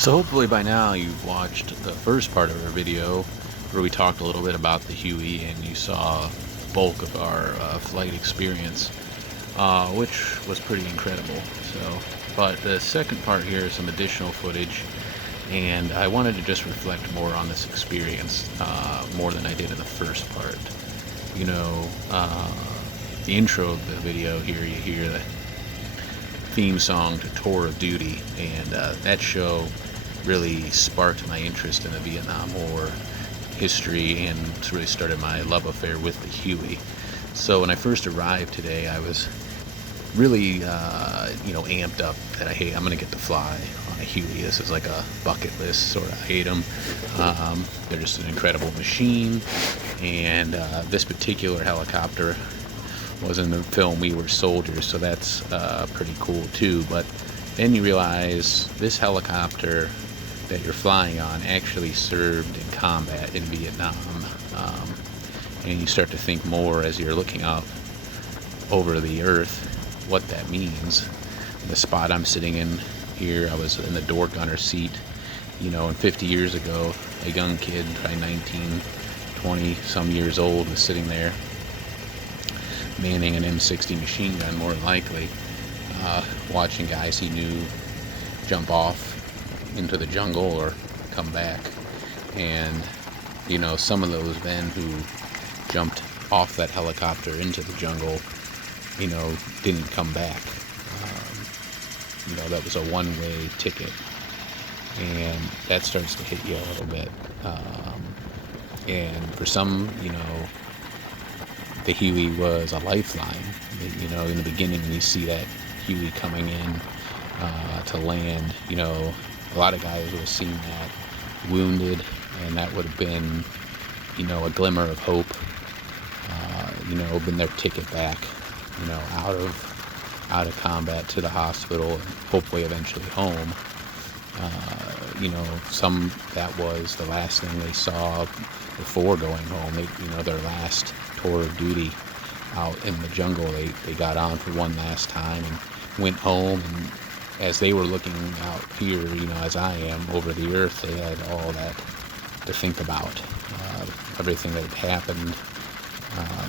So hopefully by now you've watched the first part of our video where we talked a little bit about the Huey and you saw the bulk of our flight experience, which was pretty incredible. But the second part here is some additional footage, and I wanted to just reflect more on this experience, more than I did in the first part. You know, the intro of the video here, you hear the theme song to Tour of Duty, and that show really sparked my interest in the Vietnam War history and really started my love affair with the Huey. So when I first arrived today, I was really, amped up that I'm going to get to fly on a Huey. This is like a bucket list sort of item. They're just an incredible machine, and this particular helicopter was in the film We Were Soldiers, so that's pretty cool too. But then you realize this helicopter that you're flying on actually served in combat in Vietnam, and you start to think more as you're looking out over the earth what that means. The spot I'm sitting in here, I was in the door gunner seat, and 50 years ago, a young kid, probably 19, 20 some years old, was sitting there manning an M60 machine gun, more than likely, watching guys he knew jump off into the jungle or come back. And some of those men who jumped off that helicopter into the jungle didn't come back. That was a one-way ticket, and that starts to hit you a little bit. And for some, the Huey was a lifeline. In the beginning, when you see that Huey coming in to land, a lot of guys would have seen that wounded, and that would have been, a glimmer of hope, been their ticket back, out of combat to the hospital and hopefully eventually home. Some, that was the last thing they saw before going home. Their last tour of duty out in the jungle, they got on for one last time and went home. And as they were looking out here, as I am, over the earth, they had all that to think about, everything that had happened,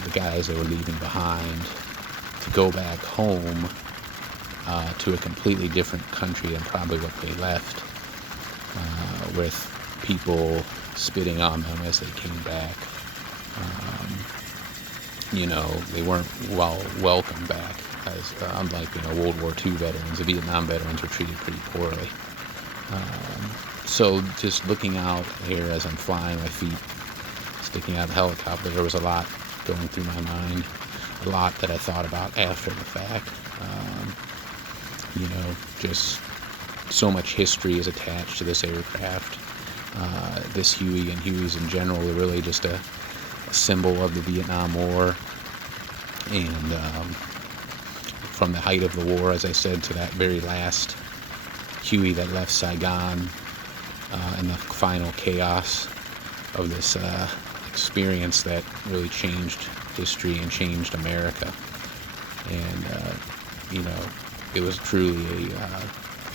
the guys they were leaving behind, to go back home to a completely different country than probably what they left, with people spitting on them as they came back. They weren't welcomed back, as unlike World War II veterans. The Vietnam veterans were treated pretty poorly. So just looking out here as I'm flying, my feet sticking out of the helicopter, there was a lot going through my mind, a lot that I thought about after the fact. Just so much history is attached to this aircraft. This Huey and Hueys in general are really just a symbol of the Vietnam War. And from the height of the war, as I said, to that very last Huey that left Saigon, and the final chaos of this experience that really changed history and changed America. And it was truly a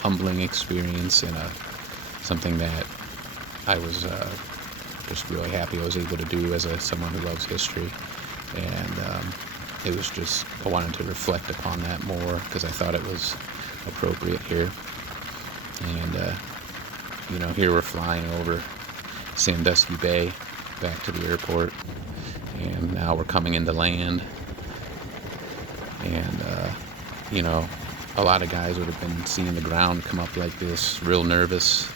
humbling experience, and something that I was just really happy I was able to do as someone who loves history. And it was just, I wanted to reflect upon that more because I thought it was appropriate here. And here we're flying over Sandusky Bay back to the airport, and now we're coming into land. And a lot of guys would have been seeing the ground come up like this, real nervous.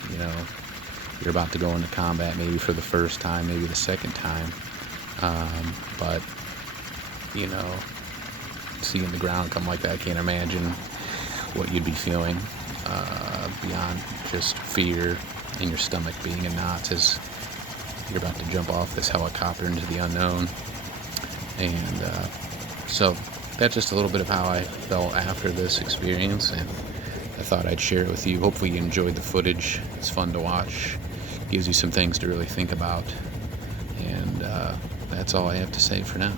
You're about to go into combat, maybe for the first time, maybe the second time. But seeing the ground come like that, I can't imagine what you'd be feeling, beyond just fear in your stomach being in knots as you're about to jump off this helicopter into the unknown. And so that's just a little bit of how I felt after this experience, and I thought I'd share it with you. Hopefully you enjoyed the footage. It's fun to watch, gives you some things to really think about. And that's all I have to say for now.